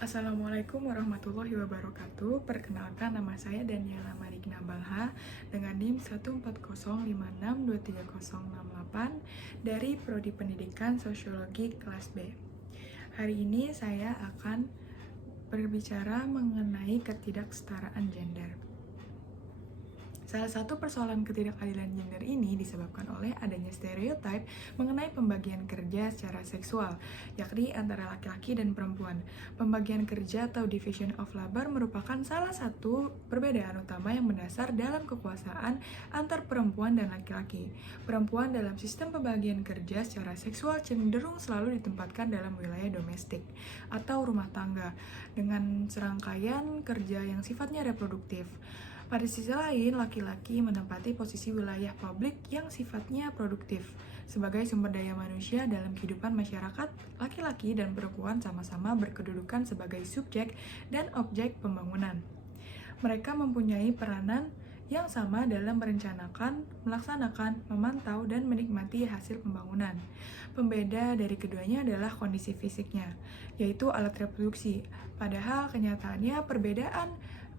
Assalamualaikum warahmatullahi wabarakatuh. Perkenalkan, nama saya Daniela Marigna Balha dengan NIM 14056230068 dari Prodi Pendidikan Sosiologi kelas B. Hari ini saya akan berbicara mengenai ketidaksetaraan gender. Salah satu persoalan ketidakadilan gender ini disebabkan oleh adanya stereotip mengenai pembagian kerja secara seksual, yakni antara laki-laki dan perempuan. Pembagian kerja atau division of labor merupakan salah satu perbedaan utama yang mendasar dalam kekuasaan antar perempuan dan laki-laki. Perempuan dalam sistem pembagian kerja secara seksual cenderung selalu ditempatkan dalam wilayah domestik atau rumah tangga dengan serangkaian kerja yang sifatnya reproduktif. Pada sisi lain, laki-laki menempati posisi wilayah publik yang sifatnya produktif. Sebagai sumber daya manusia dalam kehidupan masyarakat, laki-laki dan perempuan sama-sama berkedudukan sebagai subjek dan objek pembangunan. Mereka mempunyai peranan yang sama dalam merencanakan, melaksanakan, memantau, dan menikmati hasil pembangunan. Pembeda dari keduanya adalah kondisi fisiknya, yaitu alat reproduksi. Padahal kenyataannya perbedaan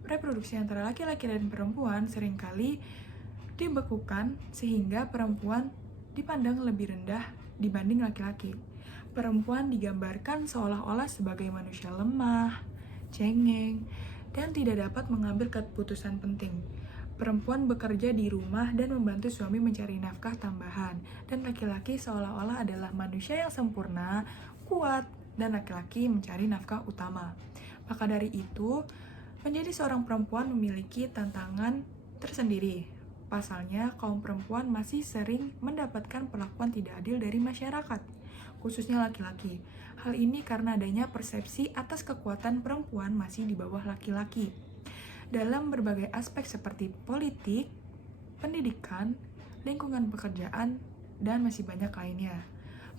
reproduksi antara laki-laki dan perempuan seringkali dibekukan sehingga perempuan dipandang lebih rendah dibanding laki-laki. Perempuan digambarkan seolah-olah sebagai manusia lemah, cengeng, dan tidak dapat mengambil keputusan penting. Perempuan bekerja di rumah dan membantu suami mencari nafkah tambahan, dan laki-laki seolah-olah adalah manusia yang sempurna, kuat, dan laki-laki mencari nafkah utama. Maka dari itu, menjadi seorang perempuan memiliki tantangan tersendiri. Pasalnya, kaum perempuan masih sering mendapatkan perlakuan tidak adil dari masyarakat, khususnya laki-laki. Hal ini karena adanya persepsi atas kekuatan perempuan masih di bawah laki-laki. Dalam berbagai aspek seperti politik, pendidikan, lingkungan pekerjaan, dan masih banyak lainnya.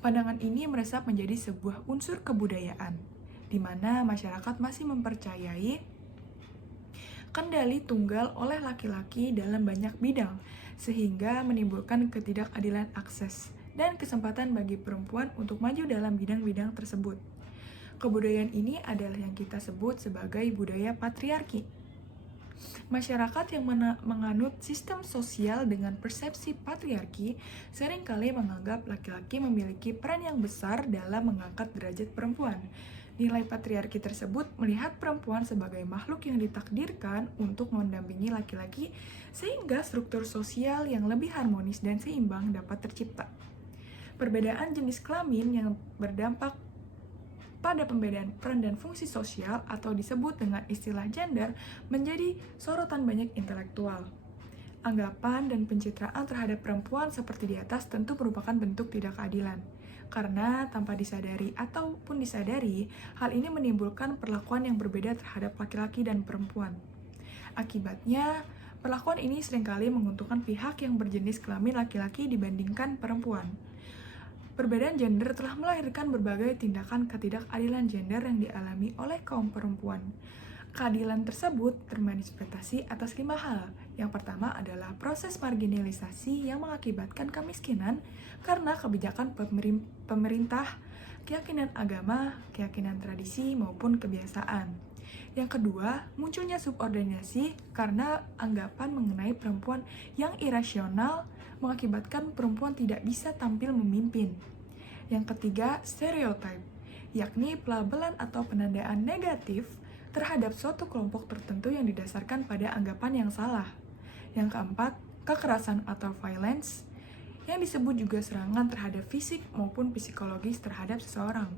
Pandangan ini meresap menjadi sebuah unsur kebudayaan, di mana masyarakat masih mempercayai kendali tunggal oleh laki-laki dalam banyak bidang, sehingga menimbulkan ketidakadilan akses dan kesempatan bagi perempuan untuk maju dalam bidang-bidang tersebut. Kebudayaan ini adalah yang kita sebut sebagai budaya patriarki. Masyarakat yang menganut sistem sosial dengan persepsi patriarki seringkali menganggap laki-laki memiliki peran yang besar dalam mengangkat derajat perempuan. Nilai patriarki tersebut melihat perempuan sebagai makhluk yang ditakdirkan untuk mendampingi laki-laki sehingga struktur sosial yang lebih harmonis dan seimbang dapat tercipta. Perbedaan jenis kelamin yang berdampak pada pembedaan peran dan fungsi sosial atau disebut dengan istilah gender menjadi sorotan banyak intelektual. Anggapan dan pencitraan terhadap perempuan seperti di atas tentu merupakan bentuk tidak keadilan. Karena tanpa disadari ataupun disadari, hal ini menimbulkan perlakuan yang berbeda terhadap laki-laki dan perempuan. Akibatnya, perlakuan ini seringkali menguntungkan pihak yang berjenis kelamin laki-laki dibandingkan perempuan. Perbedaan gender telah melahirkan berbagai tindakan ketidakadilan gender yang dialami oleh kaum perempuan. Keadilan tersebut termanifestasi atas 5 hal. Yang pertama adalah proses marginalisasi yang mengakibatkan kemiskinan karena kebijakan pemerintah, keyakinan agama, keyakinan tradisi, maupun kebiasaan. Yang kedua, munculnya subordinasi karena anggapan mengenai perempuan yang irasional mengakibatkan perempuan tidak bisa tampil memimpin. Yang ketiga, stereotip, yakni pelabelan atau penandaan negatif terhadap suatu kelompok tertentu yang didasarkan pada anggapan yang salah. Yang keempat, kekerasan atau violence, yang disebut juga serangan terhadap fisik maupun psikologis terhadap seseorang.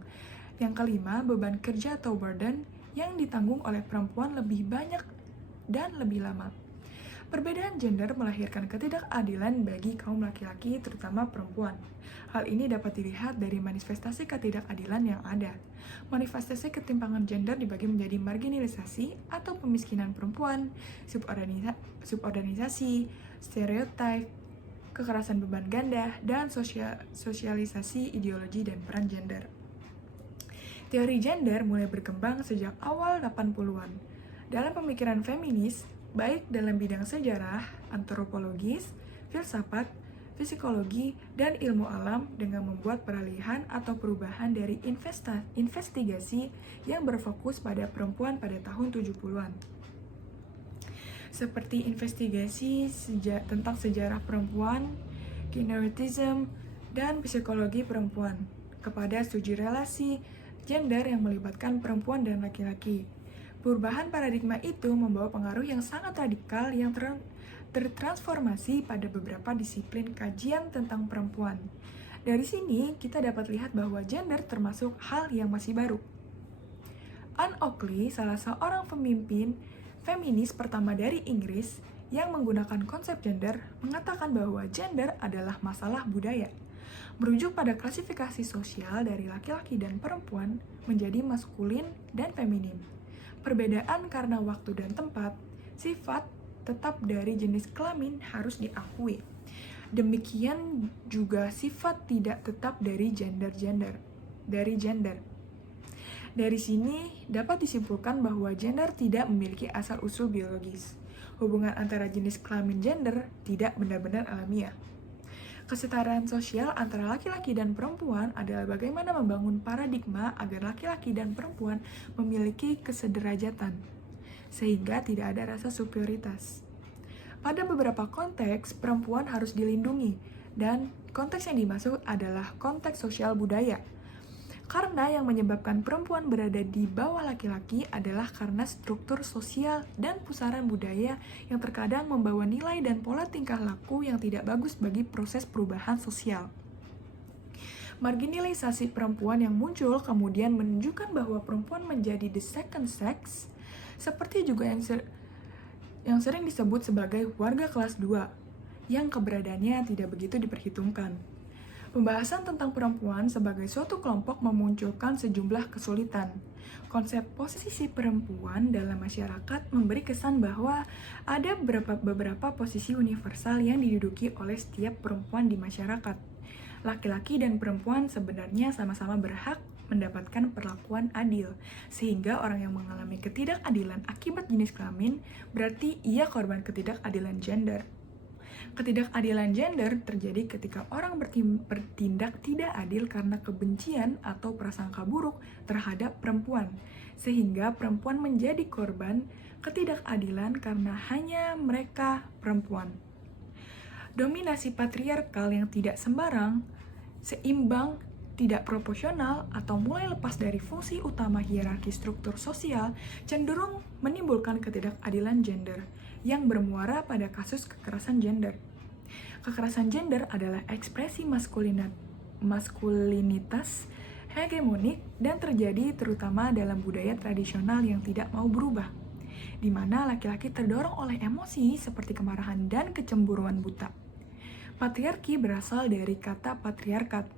Yang kelima, beban kerja atau burden yang ditanggung oleh perempuan lebih banyak dan lebih lama. Perbedaan gender melahirkan ketidakadilan bagi kaum laki-laki, terutama perempuan. Hal ini dapat dilihat dari manifestasi ketidakadilan yang ada. Manifestasi ketimpangan gender dibagi menjadi marginalisasi atau pemiskinan perempuan, suborganisasi, stereotip, kekerasan beban ganda, dan sosialisasi ideologi dan peran gender. Teori gender mulai berkembang sejak awal 80-an. Dalam pemikiran feminis, baik dalam bidang sejarah, antropologis, filsafat, psikologi, dan ilmu alam dengan membuat peralihan atau perubahan dari investigasi yang berfokus pada perempuan pada tahun 70-an. Seperti investigasi tentang sejarah perempuan, kineritism, dan psikologi perempuan, kepada studi relasi gender yang melibatkan perempuan dan laki-laki. Perubahan paradigma itu membawa pengaruh yang sangat radikal yang tertransformasi pada beberapa disiplin kajian tentang perempuan. Dari sini, kita dapat lihat bahwa gender termasuk hal yang masih baru. Anne Oakley, salah seorang pemimpin feminis pertama dari Inggris yang menggunakan konsep gender, mengatakan bahwa gender adalah masalah budaya, merujuk pada klasifikasi sosial dari laki-laki dan perempuan menjadi maskulin dan feminin. Perbedaan karena waktu dan tempat, sifat tetap dari jenis kelamin harus diakui. Demikian juga sifat tidak tetap dari gender. Dari sini dapat disimpulkan bahwa gender tidak memiliki asal-usul biologis. Hubungan antara jenis kelamin gender tidak benar-benar alamiah. Kesetaraan sosial antara laki-laki dan perempuan adalah bagaimana membangun paradigma agar laki-laki dan perempuan memiliki kesederajatan, sehingga tidak ada rasa superioritas. Pada beberapa konteks, perempuan harus dilindungi, dan konteks yang dimaksud adalah konteks sosial budaya. Karena yang menyebabkan perempuan berada di bawah laki-laki adalah karena struktur sosial dan pusaran budaya yang terkadang membawa nilai dan pola tingkah laku yang tidak bagus bagi proses perubahan sosial. Marginalisasi perempuan yang muncul kemudian menunjukkan bahwa perempuan menjadi the second sex, seperti juga yang sering disebut sebagai warga kelas 2, yang keberadaannya tidak begitu diperhitungkan. Pembahasan tentang perempuan sebagai suatu kelompok memunculkan sejumlah kesulitan. Konsep posisi perempuan dalam masyarakat memberi kesan bahwa ada beberapa posisi universal yang diduduki oleh setiap perempuan di masyarakat. Laki-laki dan perempuan sebenarnya sama-sama berhak mendapatkan perlakuan adil, sehingga orang yang mengalami ketidakadilan akibat jenis kelamin berarti ia korban ketidakadilan gender. Ketidakadilan gender terjadi ketika orang bertindak tidak adil karena kebencian atau prasangka buruk terhadap perempuan, sehingga perempuan menjadi korban ketidakadilan karena hanya mereka perempuan. Dominasi patriarkal yang tidak sembarang, seimbang, tidak proporsional, atau mulai lepas dari fungsi utama hierarki struktur sosial cenderung menimbulkan ketidakadilan gender yang bermuara pada kasus kekerasan gender. Kekerasan gender adalah ekspresi maskulinitas hegemonik dan terjadi terutama dalam budaya tradisional yang tidak mau berubah, di mana laki-laki terdorong oleh emosi seperti kemarahan dan kecemburuan buta. Patriarki berasal dari kata patriarkat,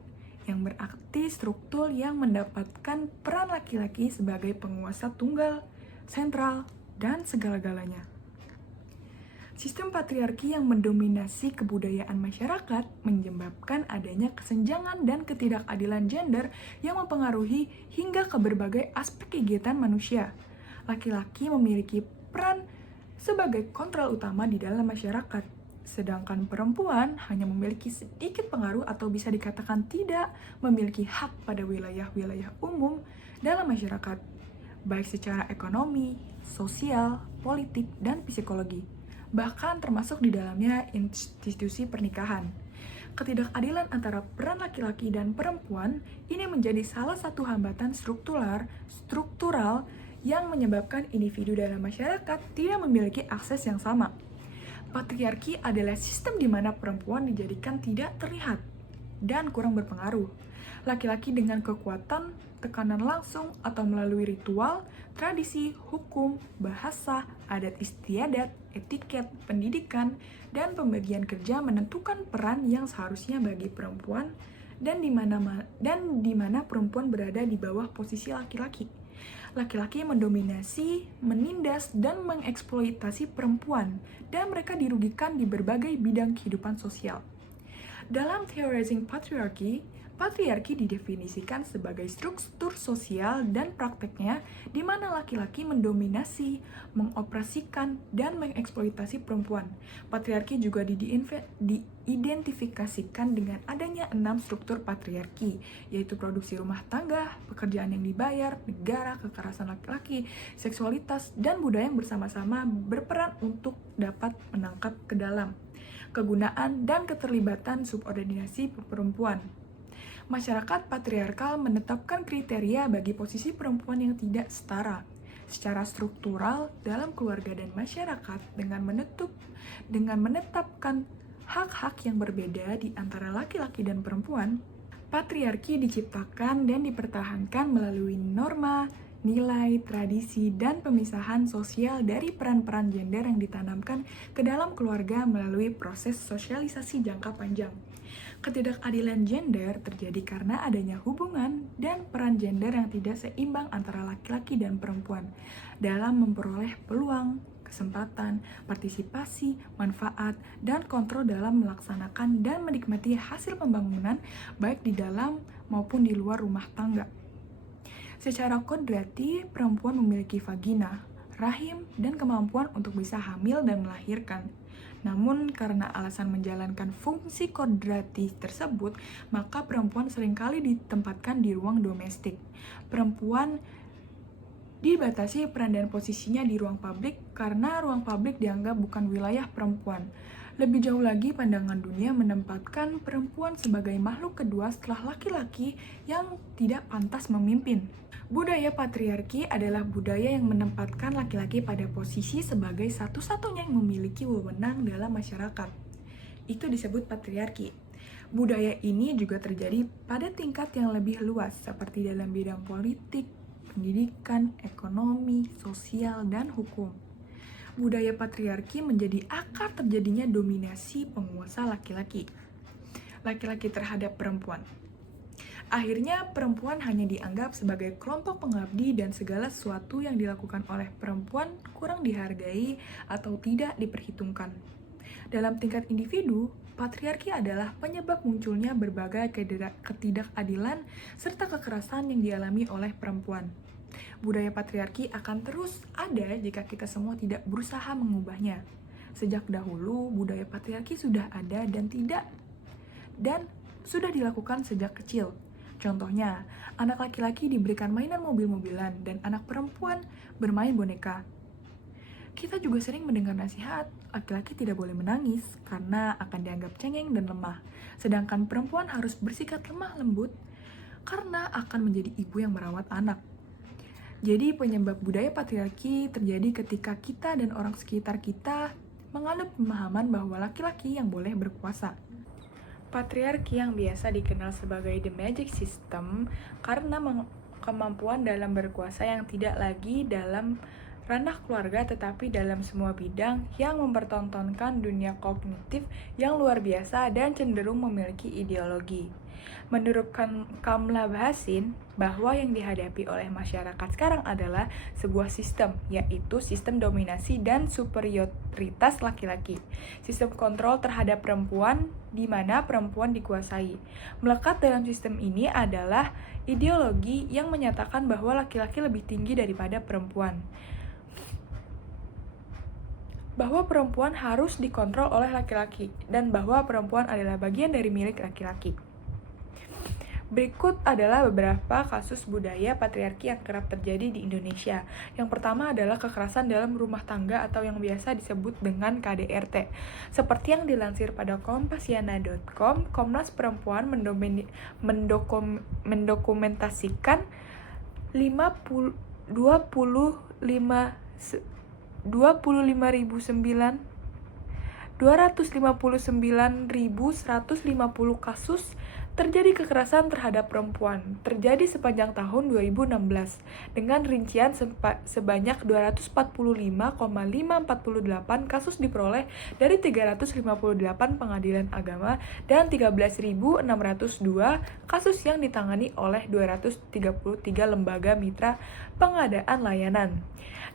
yang berarti struktur yang mendapatkan peran laki-laki sebagai penguasa tunggal, sentral, dan segala-galanya. Sistem patriarki yang mendominasi kebudayaan masyarakat menyebabkan adanya kesenjangan dan ketidakadilan gender yang mempengaruhi hingga ke berbagai aspek kegiatan manusia. Laki-laki memiliki peran sebagai kontrol utama di dalam masyarakat, sedangkan perempuan hanya memiliki sedikit pengaruh atau bisa dikatakan tidak memiliki hak pada wilayah-wilayah umum dalam masyarakat, baik secara ekonomi, sosial, politik, dan psikologi, bahkan termasuk di dalamnya institusi pernikahan. Ketidakadilan antara peran laki-laki dan perempuan ini menjadi salah satu hambatan struktural yang menyebabkan individu dalam masyarakat tidak memiliki akses yang sama. Patriarki adalah sistem di mana perempuan dijadikan tidak terlihat dan kurang berpengaruh. Laki-laki dengan kekuatan, tekanan langsung atau melalui ritual, tradisi, hukum, bahasa, adat istiadat, etiket, pendidikan, dan pembagian kerja menentukan peran yang seharusnya bagi perempuan dan di mana perempuan berada di bawah posisi laki-laki. Laki-laki mendominasi, menindas, dan mengeksploitasi perempuan, dan mereka dirugikan di berbagai bidang kehidupan sosial. Dalam Theorizing Patriarchy, Patriarki didefinisikan sebagai struktur sosial dan prakteknya di mana laki-laki mendominasi, mengoperasikan, dan mengeksploitasi perempuan. Patriarki juga diidentifikasikan dengan adanya 6 struktur patriarki, yaitu produksi rumah tangga, pekerjaan yang dibayar, negara, kekerasan laki-laki, seksualitas, dan budaya yang bersama-sama berperan untuk dapat menangkap ke dalam kegunaan dan keterlibatan subordinasi perempuan. Masyarakat patriarkal menetapkan kriteria bagi posisi perempuan yang tidak setara secara struktural dalam keluarga dan masyarakat dengan menetapkan hak-hak yang berbeda di antara laki-laki dan perempuan. Patriarki diciptakan dan dipertahankan melalui norma, nilai, tradisi, dan pemisahan sosial dari peran-peran gender yang ditanamkan ke dalam keluarga melalui proses sosialisasi jangka panjang. Ketidakadilan gender terjadi karena adanya hubungan dan peran gender yang tidak seimbang antara laki-laki dan perempuan dalam memperoleh peluang, kesempatan, partisipasi, manfaat, dan kontrol dalam melaksanakan dan menikmati hasil pembangunan baik di dalam maupun di luar rumah tangga. Secara kodrati, perempuan memiliki vagina, rahim, dan kemampuan untuk bisa hamil dan melahirkan. Namun, karena alasan menjalankan fungsi kodrati tersebut, maka perempuan seringkali ditempatkan di ruang domestik. Perempuan dibatasi peran dan posisinya di ruang publik karena ruang publik dianggap bukan wilayah perempuan. Lebih jauh lagi, pandangan dunia menempatkan perempuan sebagai makhluk kedua setelah laki-laki yang tidak pantas memimpin. Budaya patriarki adalah budaya yang menempatkan laki-laki pada posisi sebagai satu-satunya yang memiliki wewenang dalam masyarakat. Itu disebut patriarki. Budaya ini juga terjadi pada tingkat yang lebih luas, seperti dalam bidang politik, pendidikan, ekonomi, sosial, dan hukum. Budaya patriarki menjadi akar terjadinya dominasi penguasa laki-laki terhadap perempuan. Akhirnya, perempuan hanya dianggap sebagai kelompok pengabdi dan segala sesuatu yang dilakukan oleh perempuan kurang dihargai atau tidak diperhitungkan. Dalam tingkat individu, patriarki adalah penyebab munculnya berbagai ketidakadilan serta kekerasan yang dialami oleh perempuan. Budaya patriarki akan terus ada jika kita semua tidak berusaha mengubahnya. Sejak dahulu, budaya patriarki sudah ada dan sudah dilakukan sejak kecil. Contohnya, anak laki-laki diberikan mainan mobil-mobilan dan anak perempuan bermain boneka. Kita juga sering mendengar nasihat, laki-laki tidak boleh menangis karena akan dianggap cengeng dan lemah, sedangkan perempuan harus bersikap lemah lembut karena akan menjadi ibu yang merawat anak. Jadi penyebab budaya patriarki terjadi ketika kita dan orang sekitar kita menganut pemahaman bahwa laki-laki yang boleh berkuasa. Patriarki yang biasa dikenal sebagai the magic system karena kemampuan dalam berkuasa yang tidak lagi dalam ranah keluarga tetapi dalam semua bidang yang mempertontonkan dunia kognitif yang luar biasa dan cenderung memiliki ideologi. Menurut Kamla Bahasin, bahwa yang dihadapi oleh masyarakat sekarang adalah sebuah sistem, yaitu sistem dominasi dan superioritas laki-laki. Sistem kontrol terhadap perempuan, di mana perempuan dikuasai. Melekat dalam sistem ini adalah ideologi yang menyatakan bahwa laki-laki lebih tinggi daripada perempuan. Bahwa perempuan harus dikontrol oleh laki-laki, dan bahwa perempuan adalah bagian dari milik laki-laki. Berikut adalah beberapa kasus budaya patriarki yang kerap terjadi di Indonesia. Yang pertama adalah kekerasan dalam rumah tangga atau yang biasa disebut dengan KDRT. Seperti yang dilansir pada kompasiana.com, Komnas Perempuan mendokumentasikan 259.150 kasus terjadi kekerasan terhadap perempuan terjadi sepanjang tahun 2016 dengan rincian sebanyak 245,548 kasus diperoleh dari 358 pengadilan agama dan 13.602 kasus yang ditangani oleh 233 lembaga mitra pengadaan layanan.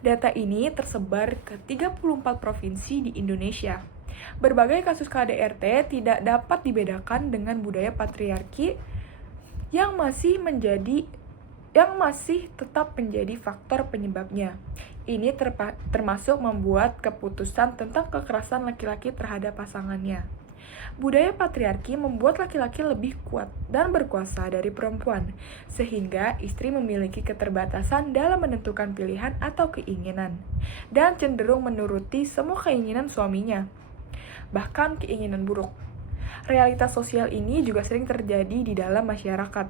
Data ini tersebar ke 34 provinsi di Indonesia. Berbagai kasus KDRT tidak dapat dibedakan dengan budaya patriarki yang masih tetap menjadi faktor penyebabnya. Ini termasuk membuat keputusan tentang kekerasan laki-laki terhadap pasangannya. Budaya patriarki membuat laki-laki lebih kuat dan berkuasa dari perempuan, sehingga istri memiliki keterbatasan dalam menentukan pilihan atau keinginan, dan cenderung menuruti semua keinginan suaminya, bahkan keinginan buruk. Realitas sosial ini juga sering terjadi di dalam masyarakat.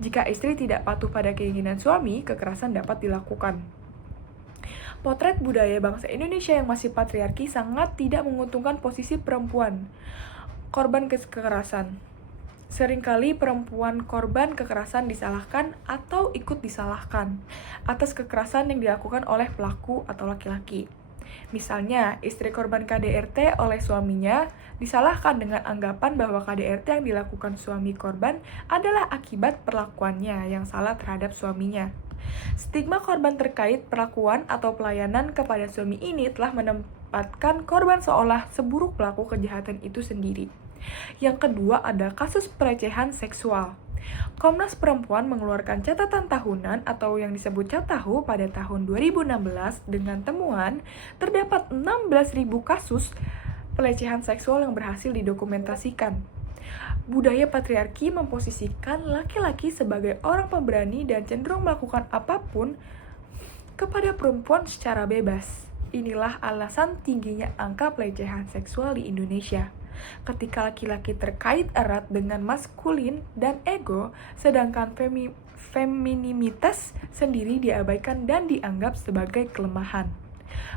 Jika istri tidak patuh pada keinginan suami, kekerasan dapat dilakukan. Potret budaya bangsa Indonesia yang masih patriarki sangat tidak menguntungkan posisi perempuan korban kekerasan. Seringkali perempuan korban kekerasan disalahkan atau ikut disalahkan atas kekerasan yang dilakukan oleh pelaku atau laki-laki. Misalnya, istri korban KDRT oleh suaminya disalahkan dengan anggapan bahwa KDRT yang dilakukan suami korban adalah akibat perlakuannya yang salah terhadap suaminya. Stigma korban terkait perlakuan atau pelayanan kepada suami ini telah menempatkan korban seolah seburuk pelaku kejahatan itu sendiri. Yang kedua ada kasus pelecehan seksual. Komnas Perempuan mengeluarkan catatan tahunan atau yang disebut Catahu pada tahun 2016 dengan temuan terdapat 16.000 kasus pelecehan seksual yang berhasil didokumentasikan. Budaya patriarki memposisikan laki-laki sebagai orang pemberani dan cenderung melakukan apapun kepada perempuan secara bebas. Inilah alasan tingginya angka pelecehan seksual di Indonesia. Ketika laki-laki terkait erat dengan maskulin dan ego, sedangkan femininitas sendiri diabaikan dan dianggap sebagai kelemahan.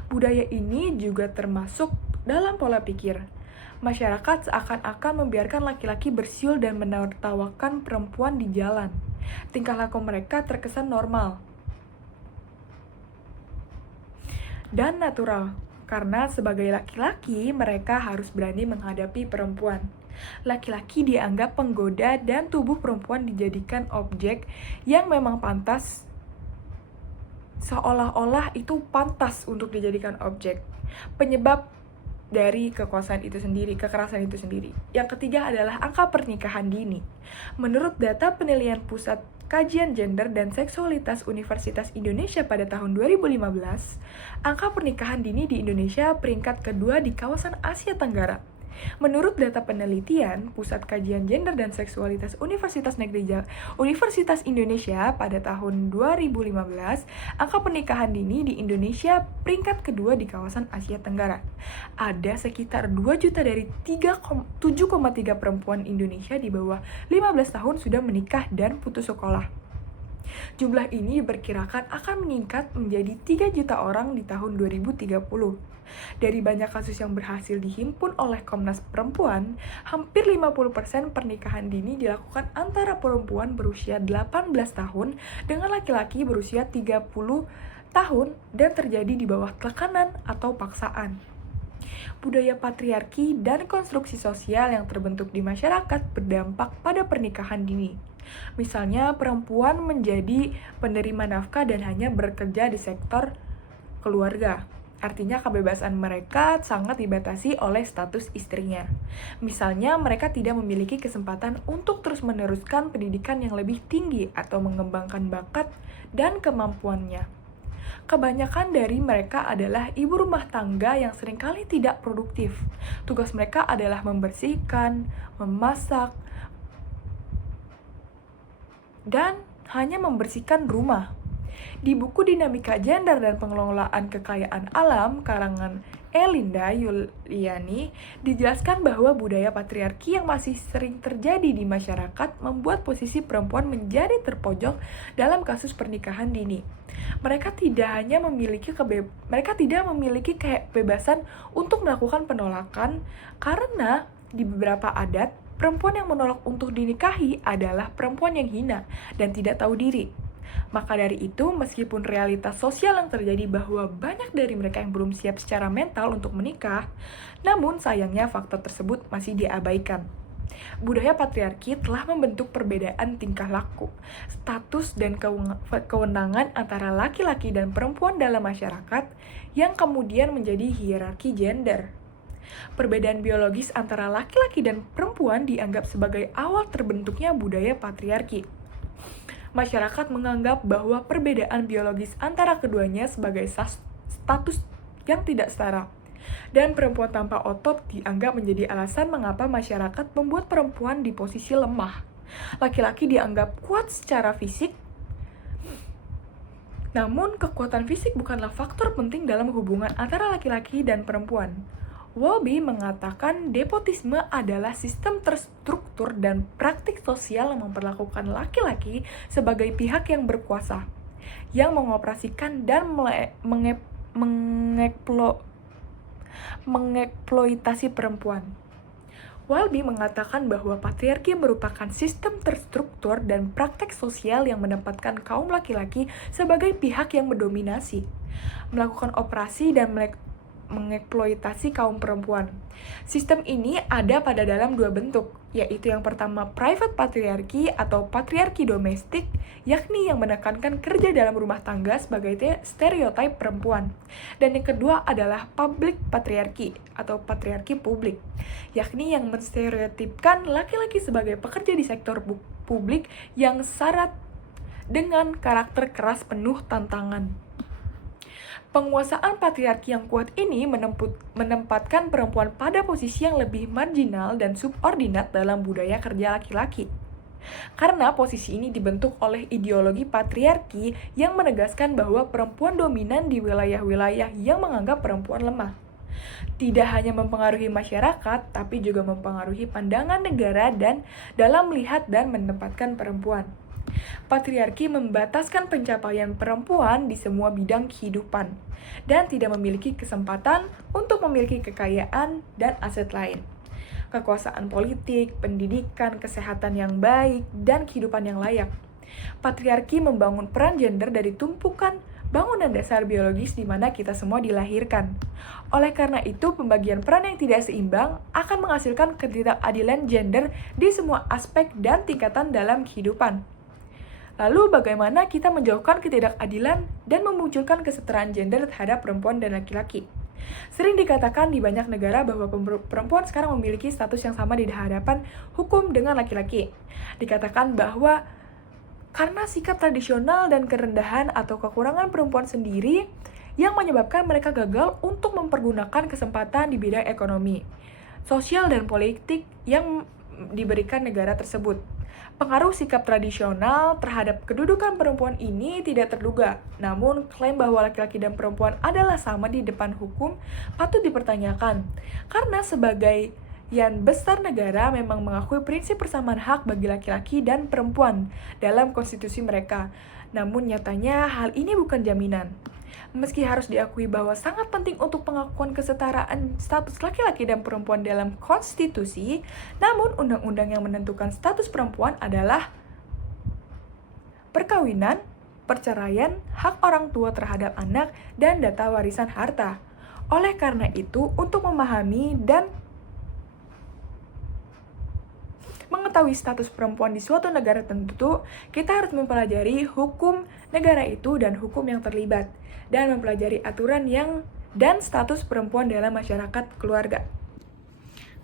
Budaya ini juga termasuk dalam pola pikir. Masyarakat seakan-akan membiarkan laki-laki bersiul dan menertawakan perempuan di jalan. Tingkah laku mereka terkesan normal dan natural. Karena sebagai laki-laki, mereka harus berani menghadapi perempuan. Laki-laki dianggap penggoda dan tubuh perempuan dijadikan objek yang memang pantas, seolah-olah itu pantas untuk dijadikan objek. Penyebab dari kekerasan itu sendiri. Yang ketiga adalah angka pernikahan dini. Menurut data penilaian Pusat Kajian Gender dan Seksualitas Universitas Indonesia pada tahun 2015, angka pernikahan dini di Indonesia peringkat kedua di kawasan Asia Tenggara. Menurut data penelitian Pusat Kajian Gender dan Seksualitas Universitas Indonesia pada tahun 2015, angka pernikahan dini di Indonesia peringkat kedua di kawasan Asia Tenggara. Ada sekitar 2 juta dari 7,3 perempuan Indonesia di bawah 15 tahun sudah menikah dan putus sekolah. Jumlah ini diperkirakan akan meningkat menjadi 3 juta orang di tahun 2030. Dari banyak kasus yang berhasil dihimpun oleh Komnas Perempuan, hampir 50% pernikahan dini dilakukan antara perempuan berusia 18 tahun dengan laki-laki berusia 30 tahun dan terjadi di bawah tekanan atau paksaan. Budaya patriarki dan konstruksi sosial yang terbentuk di masyarakat berdampak pada pernikahan dini. Misalnya, perempuan menjadi penerima nafkah dan hanya bekerja di sektor keluarga. Artinya kebebasan mereka sangat dibatasi oleh status istrinya. Misalnya, mereka tidak memiliki kesempatan untuk terus meneruskan pendidikan yang lebih tinggi atau mengembangkan bakat dan kemampuannya. Kebanyakan dari mereka adalah ibu rumah tangga yang seringkali tidak produktif. Tugas mereka adalah membersihkan, memasak, dan hanya membersihkan rumah. Di buku Dinamika Gender dan Pengelolaan Kekayaan Alam karangan Elinda Yuliani dijelaskan bahwa budaya patriarki yang masih sering terjadi di masyarakat membuat posisi perempuan menjadi terpojok dalam kasus pernikahan dini. Mereka tidak memiliki kebebasan untuk melakukan penolakan karena di beberapa adat perempuan yang menolak untuk dinikahi adalah perempuan yang hina dan tidak tahu diri. Maka dari itu, meskipun realitas sosial yang terjadi bahwa banyak dari mereka yang belum siap secara mental untuk menikah, namun sayangnya faktor tersebut masih diabaikan. Budaya patriarki telah membentuk perbedaan tingkah laku, status, dan kewenangan antara laki-laki dan perempuan dalam masyarakat yang kemudian menjadi hierarki gender. Perbedaan biologis antara laki-laki dan perempuan dianggap sebagai awal terbentuknya budaya patriarki. Masyarakat menganggap bahwa perbedaan biologis antara keduanya sebagai status yang tidak setara. Dan perempuan tanpa otot dianggap menjadi alasan mengapa masyarakat membuat perempuan di posisi lemah. Laki-laki dianggap kuat secara fisik, namun kekuatan fisik bukanlah faktor penting dalam hubungan antara laki-laki dan perempuan. Wolbe mengatakan nepotisme adalah sistem terstruktur dan praktik sosial yang memperlakukan laki-laki sebagai pihak yang berkuasa, yang mengoperasikan dan mengeksploitasi perempuan. Wolbe mengatakan bahwa patriarki merupakan sistem terstruktur dan praktek sosial yang menempatkan kaum laki-laki sebagai pihak yang mendominasi, melakukan operasi dan mengeksploitasi kaum perempuan. Sistem ini ada pada dalam dua bentuk, yaitu yang pertama private patriarki atau patriarki domestik, yakni yang menekankan kerja dalam rumah tangga sebagai stereotip perempuan. Dan yang kedua adalah public patriarki atau patriarki publik, yakni yang menstereotipkan laki-laki sebagai pekerja di sektor publik yang syarat dengan karakter keras penuh tantangan. Penguasaan patriarki yang kuat ini menempatkan perempuan pada posisi yang lebih marginal dan subordinat dalam budaya kerja laki-laki. Karena posisi ini dibentuk oleh ideologi patriarki yang menegaskan bahwa perempuan dominan di wilayah-wilayah yang menganggap perempuan lemah. Tidak hanya mempengaruhi masyarakat, tapi juga mempengaruhi pandangan negara dan dalam melihat dan menempatkan perempuan. Patriarki membataskan pencapaian perempuan di semua bidang kehidupan dan tidak memiliki kesempatan untuk memiliki kekayaan dan aset lain. Kekuasaan politik, pendidikan, kesehatan yang baik, dan kehidupan yang layak. Patriarki membangun peran gender dari tumpukan bangunan dasar biologis di mana kita semua dilahirkan. Oleh karena itu, pembagian peran yang tidak seimbang akan menghasilkan ketidakadilan gender di semua aspek dan tingkatan dalam kehidupan. Lalu bagaimana kita menjauhkan ketidakadilan dan memunculkan kesetaraan gender terhadap perempuan dan laki-laki? Sering dikatakan di banyak negara bahwa perempuan sekarang memiliki status yang sama di hadapan hukum dengan laki-laki. Dikatakan bahwa karena sikap tradisional dan kerendahan atau kekurangan perempuan sendiri yang menyebabkan mereka gagal untuk mempergunakan kesempatan di bidang ekonomi, sosial, dan politik yang diberikan negara tersebut. Pengaruh sikap tradisional terhadap kedudukan perempuan ini tidak terduga, namun klaim bahwa laki-laki dan perempuan adalah sama di depan hukum patut dipertanyakan, karena sebagian besar negara memang mengakui prinsip persamaan hak bagi laki-laki dan perempuan dalam konstitusi mereka. Namun nyatanya hal ini bukan jaminan. Meski harus diakui bahwa sangat penting untuk pengakuan kesetaraan status laki-laki dan perempuan dalam konstitusi, namun undang-undang yang menentukan status perempuan adalah perkawinan, perceraian, hak orang tua terhadap anak, dan data warisan harta. Oleh karena itu, untuk memahami dan mengetahui status perempuan di suatu negara tertentu, kita harus mempelajari hukum negara itu dan hukum yang terlibat, dan mempelajari aturan dan status perempuan dalam masyarakat keluarga.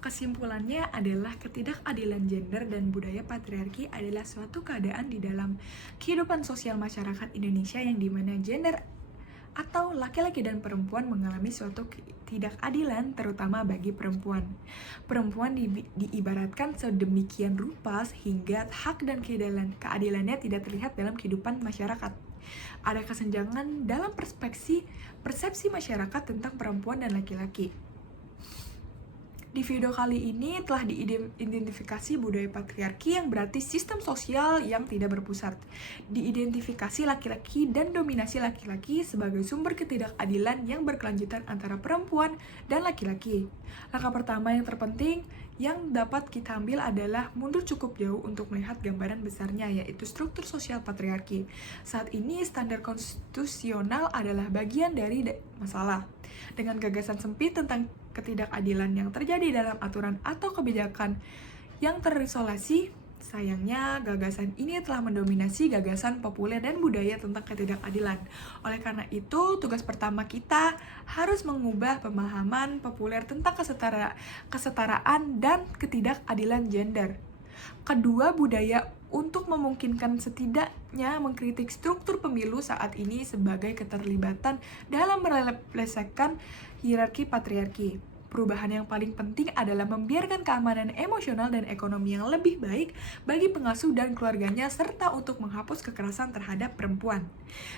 Kesimpulannya adalah ketidakadilan gender dan budaya patriarki adalah suatu keadaan di dalam kehidupan sosial masyarakat Indonesia yang dimana gender atau laki-laki dan perempuan mengalami suatu ketidakadilan, terutama bagi perempuan. Perempuan diibaratkan sedemikian rupa sehingga hak dan keadilannya tidak terlihat dalam kehidupan masyarakat. Ada kesenjangan dalam persepsi masyarakat tentang perempuan dan laki-laki. Di video kali ini telah diidentifikasi budaya patriarki yang berarti sistem sosial yang tidak berpusat. Diidentifikasi laki-laki dan dominasi laki-laki sebagai sumber ketidakadilan yang berkelanjutan antara perempuan dan laki-laki. Langkah pertama yang terpenting yang dapat kita ambil adalah mundur cukup jauh untuk melihat gambaran besarnya, yaitu struktur sosial patriarki. Saat ini standar konstitusional adalah bagian dari masalah. Dengan gagasan sempit tentang ketidakadilan yang terjadi dalam aturan atau kebijakan yang terisolasi, Sayangnya, gagasan ini telah mendominasi gagasan populer dan budaya tentang ketidakadilan. Oleh karena itu, tugas pertama kita harus mengubah pemahaman populer tentang kesetaraan dan ketidakadilan gender. Kedua budaya untuk memungkinkan setidaknya mengkritik struktur pemilu saat ini sebagai keterlibatan dalam menyelesaikan hierarki patriarki. Perubahan yang paling penting adalah membiarkan keamanan emosional dan ekonomi yang lebih baik bagi pengasuh dan keluarganya serta untuk menghapus kekerasan terhadap perempuan.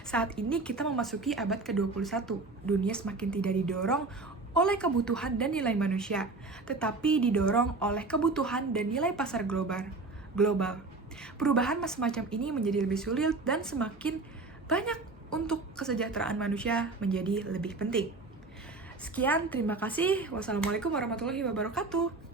Saat ini kita memasuki abad ke-21. Dunia semakin tidak didorong oleh kebutuhan dan nilai manusia, tetapi didorong oleh kebutuhan dan nilai pasar global. Perubahan semacam ini menjadi lebih sulit dan semakin banyak untuk kesejahteraan manusia menjadi lebih penting. Sekian, terima kasih. Wassalamualaikum warahmatullahi wabarakatuh.